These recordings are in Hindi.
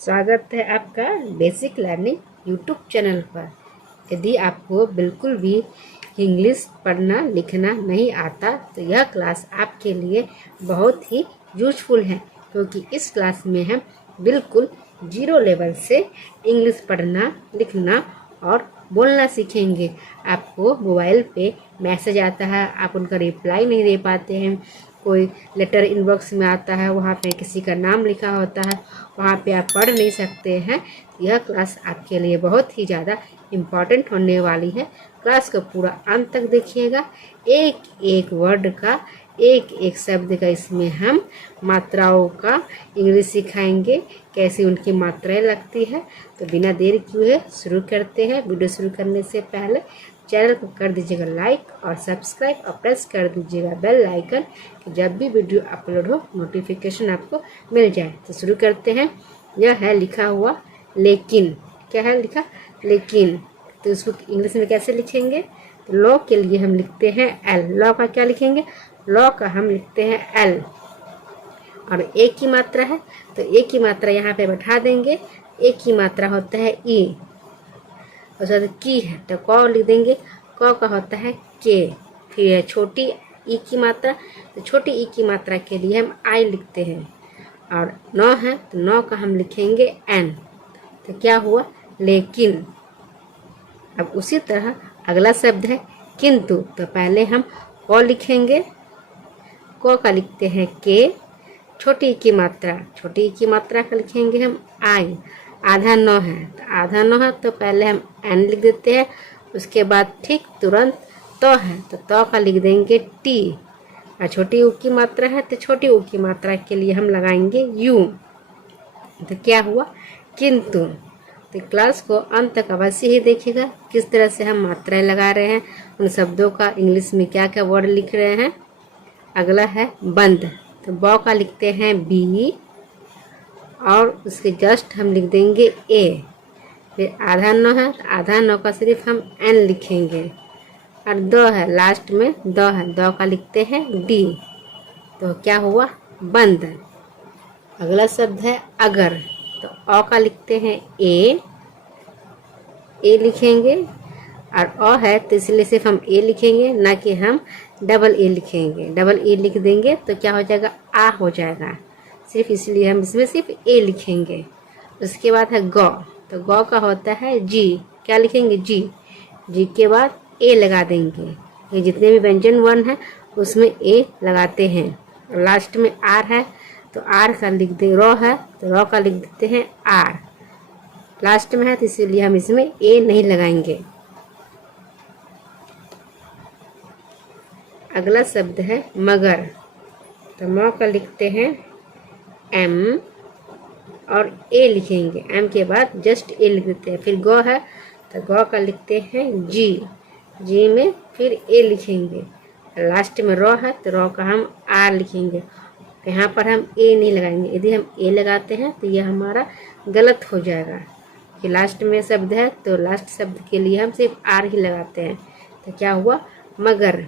स्वागत है आपका बेसिक लर्निंग यूट्यूब चैनल पर। यदि आपको बिल्कुल भी इंग्लिश पढ़ना लिखना नहीं आता तो यह क्लास आपके लिए बहुत ही यूजफुल है, क्योंकि इस क्लास में हम बिल्कुल जीरो लेवल से इंग्लिश पढ़ना लिखना और बोलना सीखेंगे। आपको मोबाइल पे मैसेज आता है, आप उनका रिप्लाई नहीं दे पाते हैं, कोई लेटर इनबॉक्स में आता है, वहाँ पे किसी का नाम लिखा होता है, वहाँ पे आप पढ़ नहीं सकते हैं। यह क्लास आपके लिए बहुत ही ज़्यादा इम्पॉर्टेंट होने वाली है। क्लास को पूरा अंत तक देखिएगा। एक एक वर्ड का, एक एक शब्द का इसमें हम मात्राओं का इंग्लिश सिखाएंगे, कैसी उनकी मात्राएं लगती है। तो बिना देर किए शुरू करते हैं। वीडियो शुरू करने से पहले चैनल को कर दीजिएगा लाइक और सब्सक्राइब और प्रेस कर दीजिएगा बेल आइकन, कि जब भी वीडियो अपलोड हो नोटिफिकेशन आपको मिल जाए। तो शुरू करते हैं। यह है लिखा हुआ लेकिन। क्या है लिखा? लेकिन। तो इसको इंग्लिश में कैसे लिखेंगे? तो लॉ के लिए हम लिखते हैं एल। लॉ का क्या लिखेंगे? लॉ का हम लिखते हैं एल। और एक की मात्रा है तो एक की मात्रा यहाँ पे बैठा देंगे। एक की मात्रा होता है ई, उसके बाद की है तो क लिख देंगे। क का होता है के। फिर है छोटी ई की मात्रा, तो छोटी ई की मात्रा के लिए हम आई लिखते हैं। और 9 है तो 9 का हम लिखेंगे एन। तो क्या हुआ? लेकिन। अब उसी तरह अगला शब्द है किंतु। तो पहले हम क लिखेंगे, क का लिखते हैं के। छोटी ई की मात्रा, छोटी ई की मात्रा का लिखेंगे हम आई। आधा 9 है तो आधा 9 है तो पहले हम एन लिख देते हैं। उसके बाद ठीक तुरंत तो है तो तो का लिख देंगे टी। और छोटी ऊ की मात्रा है तो छोटी ऊ की मात्रा के लिए हम लगाएंगे यू। तो क्या हुआ? किंतु। तो क्लास को अंत तक अवश्य ही देखिएगा किस तरह से हम मात्राएं लगा रहे हैं, उन शब्दों का इंग्लिश में क्या क्या वर्ड लिख रहे हैं। अगला है बंद। तो ब का लिखते हैं बी और उसके जस्ट हम लिख देंगे ए। फिर आधा 9 है तो आधा 9 का सिर्फ हम एन लिखेंगे। और दो है लास्ट में, दो है, दो का लिखते हैं डी। तो क्या हुआ? बंद। अगला शब्द है अगर। तो अ का लिखते हैं ए लिखेंगे। और अ है तो इसलिए सिर्फ हम ए लिखेंगे, ना कि हम डबल ए लिखेंगे। डबल ए लिख देंगे तो क्या हो जाएगा? आ हो जाएगा। सिर्फ इसलिए हम इसमें सिर्फ ए लिखेंगे। उसके बाद है गौ। तो गौ का होता है जी। क्या लिखेंगे? जी। जी के बाद ए लगा देंगे। ये जितने भी व्यंजन वर्ण हैं उसमें ए लगाते हैं। और लास्ट में आर है तो आर का लिख दे। रॉ है तो रॉ का लिख देते हैं आर। लास्ट में है तो इसीलिए हम इसमें ए नहीं लगाएंगे। अगला शब्द है मगर। तो म का लिखते हैं एम और ए लिखेंगे। एम के बाद जस्ट ए लिख देते हैं। फिर गौ है तो गौ का लिखते हैं जी। जी में फिर ए लिखेंगे। लास्ट में रॉ है तो रॉ का हम आर लिखेंगे। यहाँ पर हम ए नहीं लगाएंगे। यदि हम ए लगाते हैं तो यह हमारा गलत हो जाएगा कि लास्ट में शब्द है तो लास्ट शब्द के लिए हम सिर्फ आर ही लगाते हैं। तो क्या हुआ? मगर।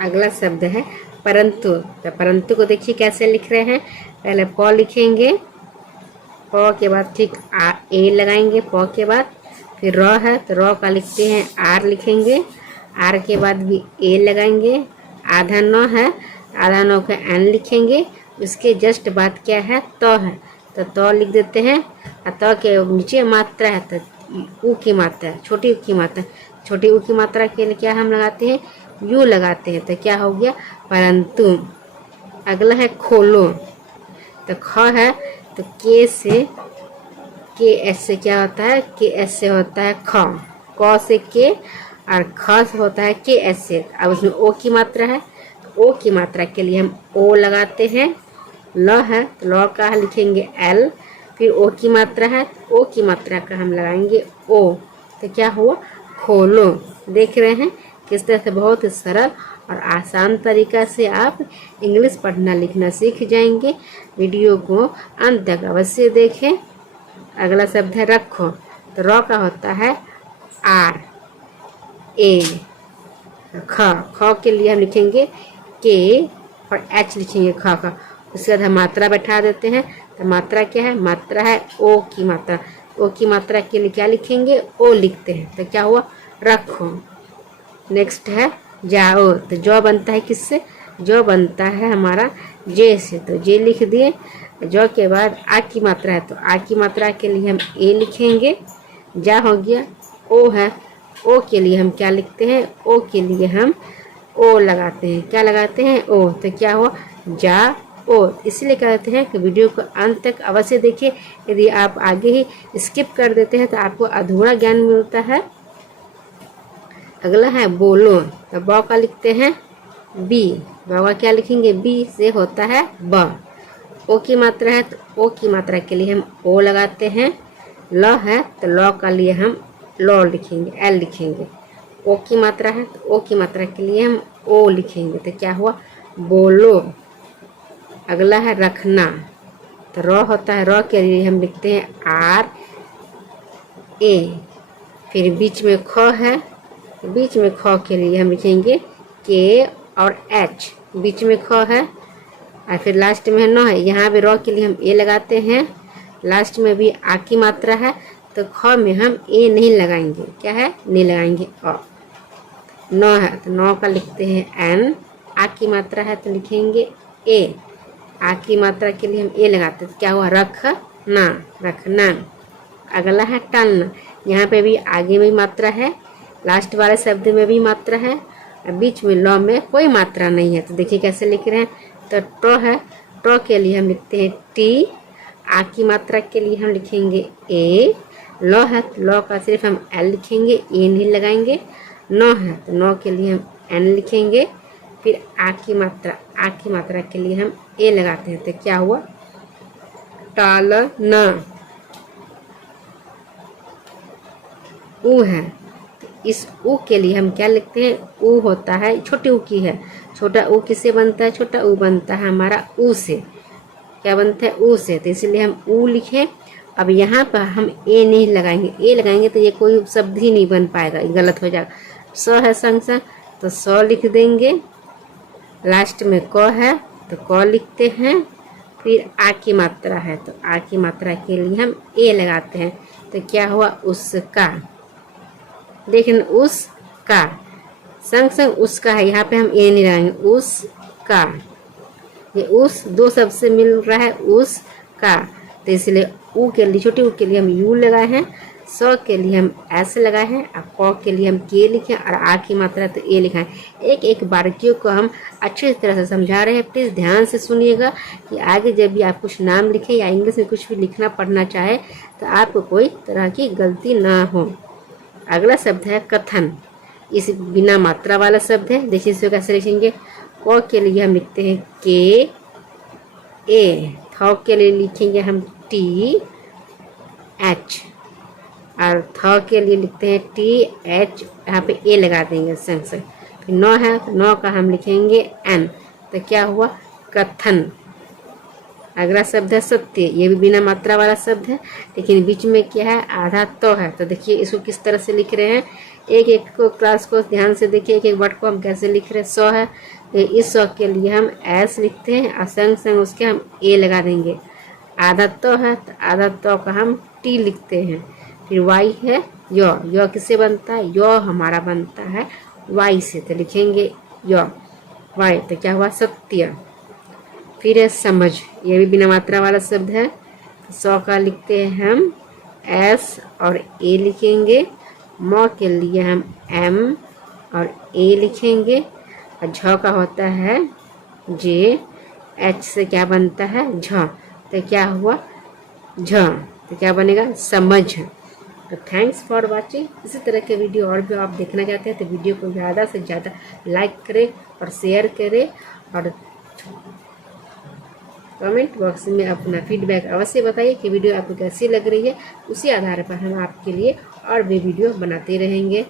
अगला शब्द है परंतु। तो परंतु को देखिए कैसे लिख रहे हैं। पहले प लिखेंगे, प के बाद ठीक ए लगाएंगे। प के बाद फिर रॉ है तो रॉ का लिखते हैं आर लिखेंगे। आर के बाद भी ए लगाएंगे। आधा 9 है आधा 9 का एन लिखेंगे। उसके जस्ट बाद क्या है? तो है तो लिख देते हैं। और तो के नीचे मात्रा है तो ऊ की मात्रा, छोटी ऊ की मात्रा। छोटी ऊ की मात्रा के लिए क्या हम लगाते हैं? यू लगाते हैं। तो क्या हो गया? परंतु। अगला है खोलो। तो ख है तो के से, के एस से क्या होता है? के एस से होता है ख। क से के और ख से होता है के एस से। अब उसमें ओ की मात्रा है तो ओ की मात्रा के लिए हम ओ लगाते हैं। ल है तो ल का लिखेंगे एल। फिर ओ की मात्रा है तो ओ की मात्रा का हम लगाएंगे ओ। तो क्या हुआ? खोलो। देख रहे हैं किस तरह से बहुत सरल और आसान तरीका से आप इंग्लिश पढ़ना लिखना सीख जाएंगे। वीडियो को अंत तक अवश्य देखें। अगला शब्द है रखो। तो रॉ का होता है आर ए। ख के लिए हम लिखेंगे के और एच लिखेंगे ख का। उसके बाद हम मात्रा बैठा देते हैं। तो मात्रा क्या है? मात्रा है ओ की मात्रा। ओ की मात्रा के लिए क्या लिखेंगे? ओ लिखते हैं। तो क्या हुआ? रखो। नेक्स्ट है जाओ। तो जौ बनता है किससे? जौ बनता है हमारा जे से। तो जे लिख दिए। जौ के बाद आ की मात्रा है, तो आ की मात्रा के लिए हम ए लिखेंगे। जा हो गया। ओ है, ओ के लिए हम क्या लिखते हैं? ओ के लिए हम ओ लगाते हैं। क्या लगाते हैं? ओ। तो क्या हुआ? जा ओ। इसलिए कहते हैं कि वीडियो को अंत तक अवश्य देखिए। यदि आप आगे ही स्किप कर देते हैं तो आपको अधूरा ज्ञान मिलता है। अगला है बोलो। तो ब का लिखते हैं बी। ब का क्या लिखेंगे? बी से होता है ब। ओ की मात्रा है, तो ओ की मात्रा के लिए हम ओ लगाते हैं। ल है, तो ल का लिए हम ल लिखेंगे, एल लिखेंगे। ओ की मात्रा है, तो ओ की मात्रा के लिए हम ओ लिखेंगे। तो क्या हुआ? बोलो। अगला है रखना। तो र होता है, र के लिए हम लिखते हैं आर ए। फिर बीच में ख है, बीच में ख के लिए हम लिखेंगे के और एच। बीच में ख है और फिर लास्ट में न है। यहाँ पे र के लिए हम ए लगाते हैं। लास्ट में भी आ की मात्रा है, तो ख में हम ए नहीं लगाएंगे। क्या है? नहीं लगाएंगे। अ। न है, तो न का लिखते हैं एन। आ की मात्रा है, तो लिखेंगे ए। आ की मात्रा के लिए हम ए लगाते हैं। तो क्या हुआ? रखना, रखना। अगला है टन। यहाँ पे भी आगे में मात्रा है, लास्ट वाले शब्द में भी मात्रा है और बीच में ल में कोई मात्रा नहीं है। तो देखिए कैसे लिख रहे हैं। तो ट है, ट के लिए हम लिखते हैं टी। आ की मात्रा के लिए हम लिखेंगे ए। ल है, तो ल का सिर्फ हम एल लिखेंगे, ए नहीं लगाएंगे। न है, तो न के लिए हम एन लिखेंगे। फिर आ की मात्रा के लिए हम ए लगाते हैं। तो क्या हुआ? टालना। ऊ है, तो इस ऊ के लिए हम क्या लिखते हैं? ऊ होता है, छोटी ऊ की है। छोटा ऊ किससे बनता है? छोटा ऊ बनता है हमारा ऊ से। क्या बनता है? ऊ से। तो इसलिए हम ऊ लिखे। अब यहाँ पर हम ए नहीं लगाएंगे। ए लगाएंगे तो ये कोई शब्द ही नहीं बन पाएगा, ये गलत हो जाएगा। स है संग संग, तो स लिख देंगे। लास्ट में क है, तो क लिखते हैं। फिर आ की मात्रा है, तो आ की मात्रा के लिए हम ए लगाते हैं। तो क्या हुआ? उसका। देखिए उसका, संग संग उसका है, यहाँ पे हम ए नहीं लगाएंगे। उसका, ये उस दो शब्द से मिल रहा है, उसका। तो इसलिए ऊ के लिए, छोटी ऊ के लिए हम यू लगाए हैं। स के लिए हम एस लगाए हैं और क के लिए हम के लिखे और आ की मात्रा तो ए लिखा है। एक एक बारीकियों को हम अच्छी तरह से समझा रहे हैं। प्लीज़ ध्यान से सुनिएगा कि आगे जब भी आप कुछ नाम लिखें या इंग्लिश में कुछ भी लिखना पढ़ना चाहे तो आपको कोई तरह की गलती ना हो। अगला शब्द है कथन। इस बिना मात्रा वाला शब्द है। देखिए इसको कैसे लिखेंगे। क के लिए हम लिखते हैं के ए। थ के लिए लिखेंगे हम टी एच और थ के लिए लिखते हैं टी एच, यहाँ पे ए लगा देंगे संग संग। फिर नौ है, तो नौ का हम लिखेंगे एन। तो क्या हुआ? कथन। अगला शब्द है सत्य। ये भी बिना मात्रा वाला शब्द है, लेकिन बीच में क्या है? आधा तो है। तो देखिए इसको किस तरह से लिख रहे हैं। एक एक को क्लास को ध्यान से देखिए, एक एक वर्ड को हम कैसे लिख रहे हैं। सौ है, तो इस सौ के लिए हम एस लिखते हैं और संग संग उसके हम ए लगा देंगे। आधा तो है, तो आधा तो का हम टी लिखते हैं। फिर वाई है, यो किससे बनता है? यो हमारा बनता है वाई से, तो लिखेंगे यो वाई। तो क्या हुआ? सत्य। फिर है समझ। ये भी बिना मात्रा वाला शब्द है। सौ का लिखते हैं हम एस और ए लिखेंगे। म के लिए हम एम और ए लिखेंगे और झ का होता है जे। एच से क्या बनता है? झ। तो क्या हुआ? झ। तो क्या बनेगा? समझ। तो थैंक्स फॉर वाचिंग। इसी तरह के वीडियो और भी आप देखना चाहते हैं तो वीडियो को ज़्यादा से ज़्यादा लाइक करें और शेयर करें और कमेंट बॉक्स में अपना फीडबैक अवश्य बताइए कि वीडियो आपको कैसी लग रही है। उसी आधार पर हम आपके लिए और भी वीडियो बनाते रहेंगे।